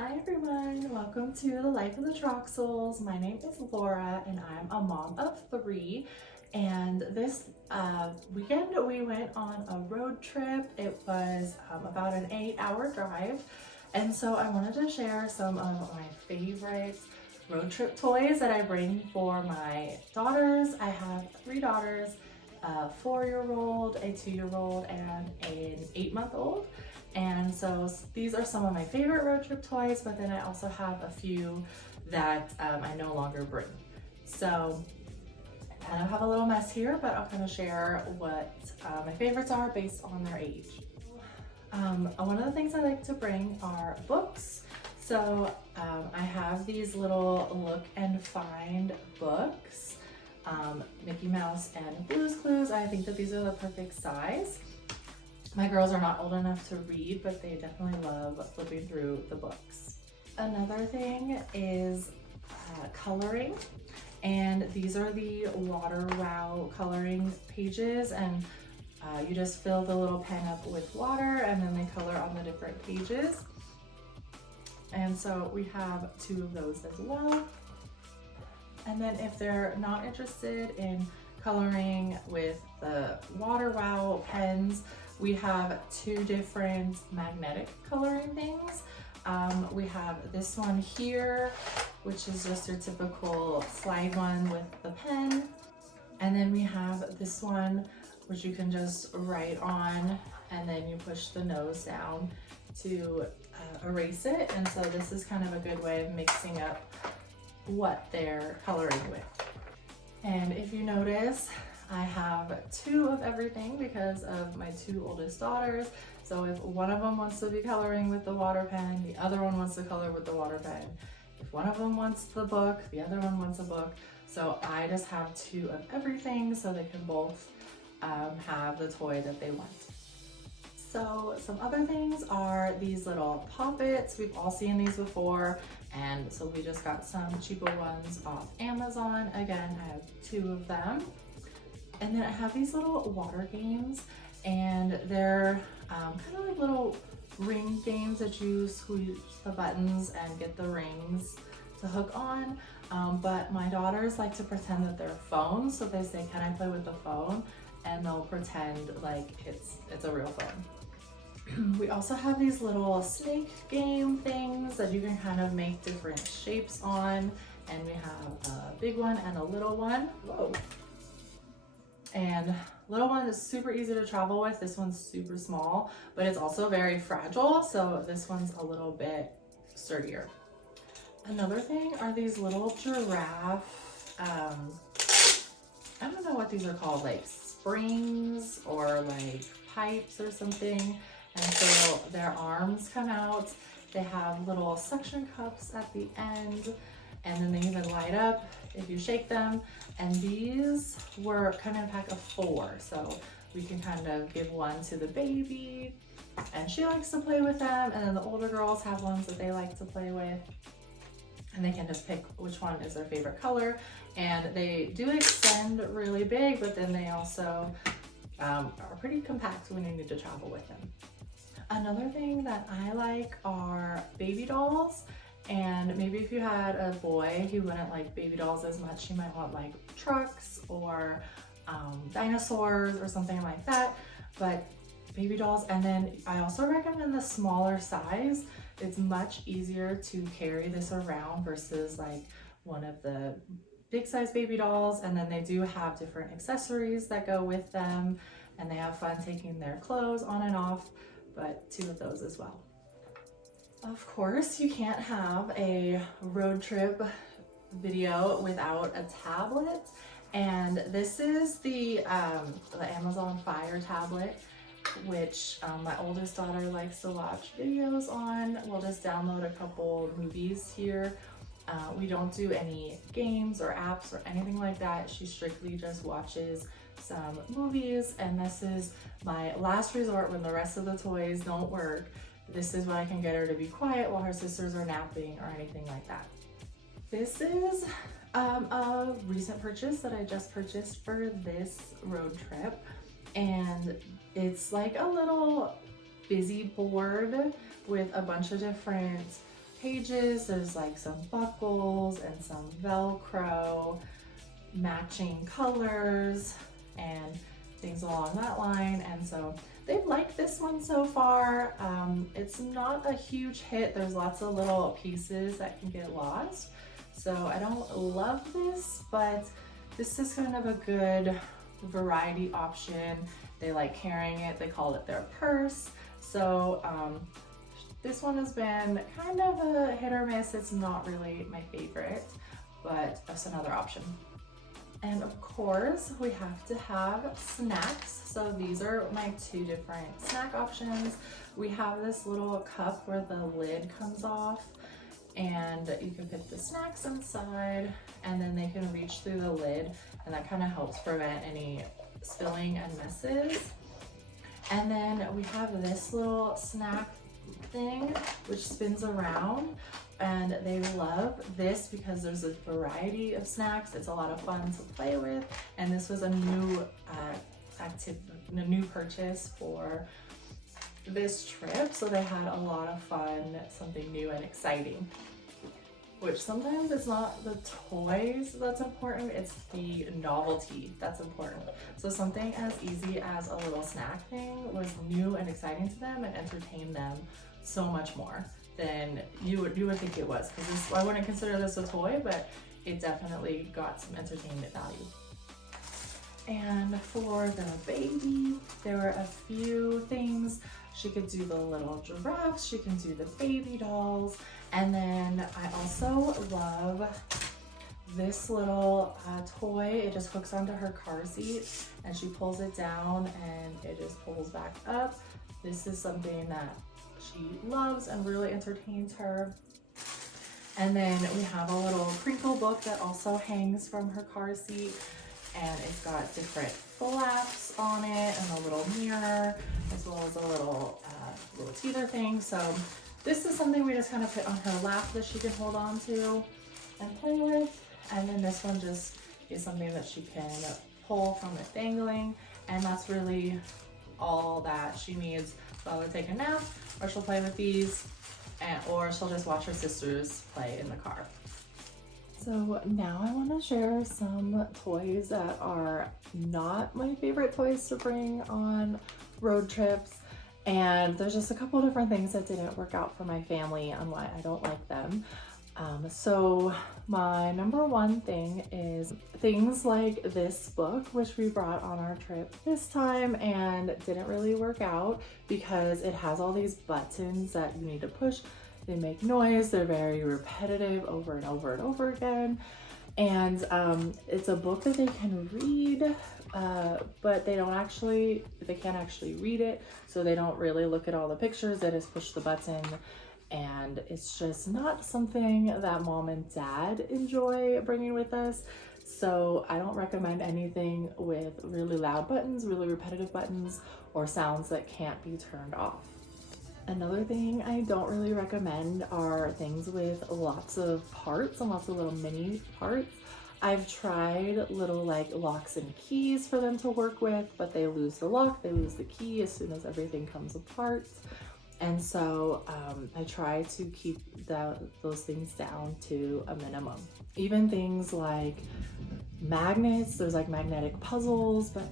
Hi everyone, welcome to the Life of the Troxels. My name is Laura and I'm a mom of 3. And this weekend we went on a road trip. It was about an 8-hour drive. And so I wanted to share some of my favorite road trip toys that I bring for my daughters. I have 3 daughters, a 4-year-old, a 2-year-old, and an 8-month-old. And so these are some of my favorite road trip toys, but then I also have a few that I no longer bring. So I kind of have a little mess here, but I'll kind of share what my favorites are based on their age. One of the things I like to bring are books. So I have these little look and find books, Mickey Mouse and Blue's Clues. I think that these are the perfect size. My girls are not old enough to read, but they definitely love flipping through the books. Another thing is coloring, and these are the Water Wow coloring pages, and you just fill the little pen up with water and then they color on the different pages. And so we have 2 of those as well. And then if they're not interested in coloring with the Water Wow pens, we have 2 different magnetic coloring things. We have this one here, which is just your typical slide one with the pen. And then we have this one, which you can just write on, and then you push the nose down to erase it. And so this is kind of a good way of mixing up what they're coloring with. And if you notice, I have 2 of everything because of my 2 oldest daughters. So if one of them wants to be coloring with the water pen, the other one wants to color with the water pen. If one of them wants the book, the other one wants a book. So I just have 2 of everything so they can both have the toy that they want. So some other things are these little poppets. We've all seen these before. And so we just got some cheaper ones off Amazon. Again, I have 2 of them. And then I have these little water games, and they're kind of like little ring games that you squeeze the buttons and get the rings to hook on. But my daughters like to pretend that they're phones, so they say, "Can I play with the phone?" And they'll pretend like it's a real phone. We also have these little snake game things that you can kind of make different shapes on, and we have a big one and a little one. Whoa. And little one is super easy to travel with. This one's super small, but it's also very fragile, so this one's a little bit sturdier. Another thing are these little giraffe, I don't know what these are called, like springs or like pipes or something. And so their arms come out. They have little suction cups at the end, and then they even light up if you shake them. And these were kind of a pack of 4, so we can kind of give one to the baby, and she likes to play with them, and then the older girls have ones that they like to play with, and they can just pick which one is their favorite color. And they do extend really big, but then they also are pretty compact when you need to travel with them. Another thing that I like are baby dolls. And maybe if you had a boy who wouldn't like baby dolls as much, you might want like trucks or dinosaurs or something like that. But baby dolls, and then I also recommend the smaller size. It's much easier to carry this around versus like one of the big size baby dolls. And then they do have different accessories that go with them, and they have fun taking their clothes on and off, but 2 of those as well. Of course, you can't have a road trip video without a tablet, and this is the Amazon Fire tablet, which my oldest daughter likes to watch videos on. We'll just download a couple movies here. We don't do any games or apps or anything like that. She strictly just watches some movies, and this is my last resort when the rest of the toys don't work. This is when I can get her to be quiet while her sisters are napping or anything like that. This is a recent purchase that I just purchased for this road trip. And it's like a little busy board with a bunch of different pages. There's like some buckles and some Velcro, matching colors and things along that line. And so they've liked this one so far. It's not a huge hit. There's lots of little pieces that can get lost. So I don't love this, but this is kind of a good variety option. They like carrying it. They called it their purse. So this one has been kind of a hit or miss. It's not really my favorite, but that's another option. And of course, we have to have snacks. So these are my two different snack options. We have this little cup where the lid comes off and you can put the snacks inside and then they can reach through the lid, and that kind of helps prevent any spilling and messes. And then we have this little snack thing which spins around, and they love this because there's a variety of snacks. It's a lot of fun to play with, and this was a new purchase for this trip, so they had a lot of fun, something new and exciting. Which sometimes it's not the toys that's important, it's the novelty that's important. So something as easy as a little snack thing was new and exciting to them and entertained them so much more than you would think it was. Because I wouldn't consider this a toy, but it definitely got some entertainment value. And for the baby, there were a few things. She could do the little giraffes, she can do the baby dolls, and then I also love this little toy. It just hooks onto her car seat and she pulls it down and it just pulls back up. This is something that she loves and really entertains her. And then we have a little crinkle book that also hangs from her car seat, and it's got different flaps on it and a little mirror, as well as a little teether thing. So this is something we just kind of put on her lap that she can hold on to and play with. And then this one just is something that she can pull from it dangling, and that's really all that she needs. So I'll either take a nap, or she'll play with these, or she'll just watch her sisters play in the car. So now I want to share some toys that are not my favorite toys to bring on road trips. And there's just a couple different things that didn't work out for my family on why I don't like them. So my number one thing is things like this book, which we brought on our trip this time and didn't really work out because it has all these buttons that you need to push. They make noise, they're very repetitive over and over and over again. And it's a book that they can read, but they can't actually read it. So they don't really look at all the pictures, they just push the button. And it's just not something that mom and dad enjoy bringing with us. So I don't recommend anything with really loud buttons, really repetitive buttons, or sounds that can't be turned off. Another thing I don't really recommend are things with lots of parts and lots of little mini parts. I've tried little like locks and keys for them to work with, but they lose the lock, they lose the key as soon as everything comes apart. And so I try to keep those things down to a minimum. Even things like magnets, there's like magnetic puzzles, but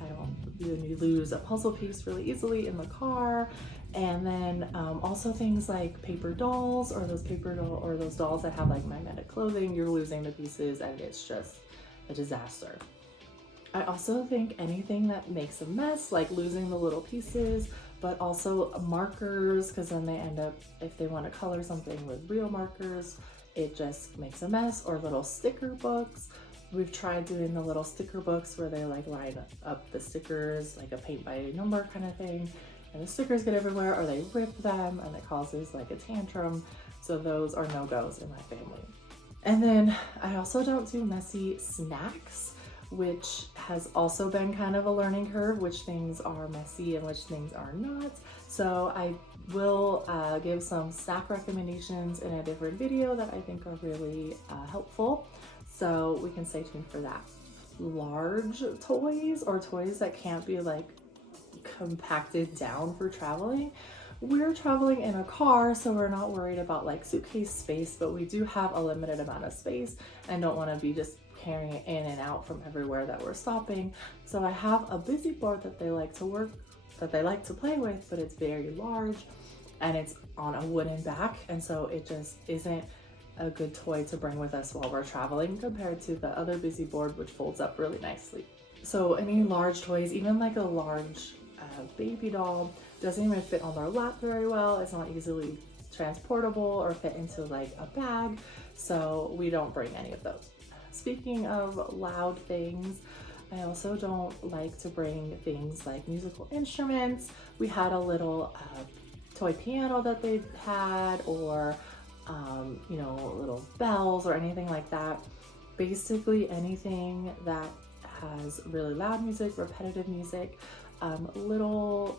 you lose a puzzle piece really easily in the car. And then also things like paper dolls, or those dolls that have like magnetic clothing, you're losing the pieces and it's just a disaster. I also think anything that makes a mess, like losing the little pieces, but also markers, because then they end up, if they want to color something with real markers, it just makes a mess. Or little sticker books. We've tried doing the little sticker books where they like line up the stickers, like a paint by number kind of thing, and the stickers get everywhere, or they rip them and it causes like a tantrum. So those are no-goes in my family. And then I also don't do messy snacks, which has also been kind of a learning curve, which things are messy and which things are not. So I will give some snack recommendations in a different video that I think are really helpful. So we can stay tuned for that. Large toys, or toys that can't be like compacted down for traveling. we're traveling in a car, so we're not worried about like suitcase space, but we do have a limited amount of space and don't want to be just carrying it in and out from everywhere that we're stopping. So I have a busy board that they like to play with, but it's very large and it's on a wooden back, and so it just isn't a good toy to bring with us while we're traveling compared to the other busy board, which folds up really nicely. So any large toys, even like a large baby doll, doesn't even fit on their lap very well. It's not easily transportable or fit into like a bag, so we don't bring any of those. Speaking of loud things, I also don't like to bring things like musical instruments. We had a little toy piano that they had, or you know, little bells or anything like that. Basically anything that has really loud music, repetitive music, little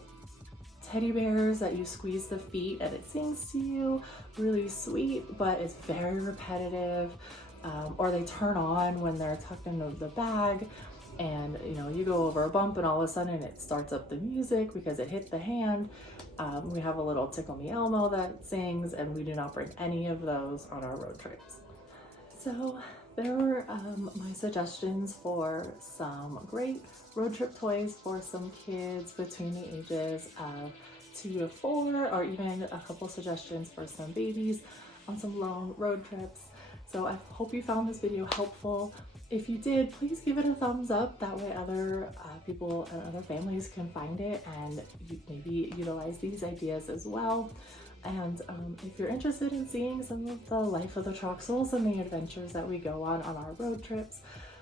teddy bears that you squeeze the feet and it sings to you, really sweet, but it's very repetitive, or they turn on when they're tucked into the bag, and you know, you go over a bump and all of a sudden it starts up the music because it hit the hand. We have a little Tickle Me Elmo that sings, and we do not bring any of those on our road trips. So there were my suggestions for some great road trip toys for some kids between the ages of 2 to 4, or even a couple suggestions for some babies on some long road trips. So I hope you found this video helpful. If you did, please give it a thumbs up. That way other people and other families can find it and maybe utilize these ideas as well. And if you're interested in seeing some of the life of the Troxels and the adventures that we go on our road trips,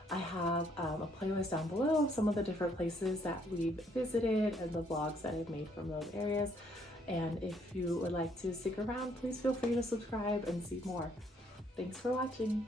I have a playlist down below of some of the different places that we've visited and the vlogs that I've made from those areas. And if you would like to stick around, please feel free to subscribe and see more. Thanks for watching.